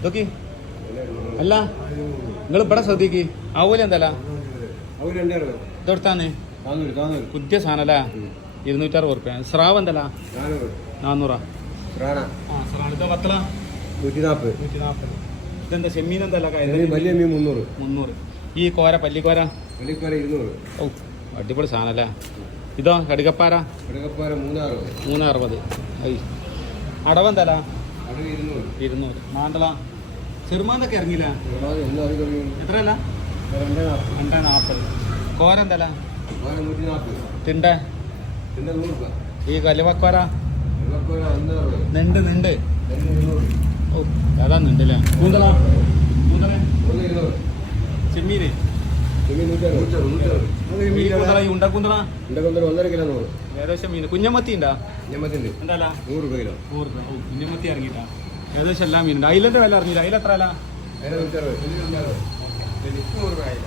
ഇതൊക്കെ അല്ല നിങ്ങൾ ഇവിടെ ശ്രദ്ധിക്ക് ആവൂല എന്തല്ല ഇതെടുത്താന്ന് പുതിയ സാധനല്ലേ 260 ഉറുപ്പ്യ. സ്രാവ് എന്തല്ല 400. ഇതെന്താ ചെമ്മീൻ എന്തല്ല 300. ഈ കോര പല്ലിക്കോര ഓ അടിപൊളി സാധനല്ലേ. ഇതോ കടുകപ്പാര 360. അടവെന്തല്ല 200. മാന്തള ചെറുമാന്തൊക്കെ ഇറങ്ങില്ല എത്രയല്ല 240. കോര എന്തല്ല തിണ്ട ഈ കലുവക്കോര നിണ്ട് ഓ അതാ നിണ്ടല്ലേ. കൂന്തള ചെമ്മീന് ഈ ഉണ്ടക്കൂന്തള ഏകദേശം മീൻ. കുഞ്ഞമത്തി ഉണ്ടാ എന്താ 100 രൂപ. ഓ കുഞ്ഞമത്തി ഇറങ്ങിട്ടാ ഏകദേശം എല്ലാ മീനുണ്ട്. അയിലന്റെ വില അറിഞ്ഞില്ല. അയിലെത്ര അല്ല 160.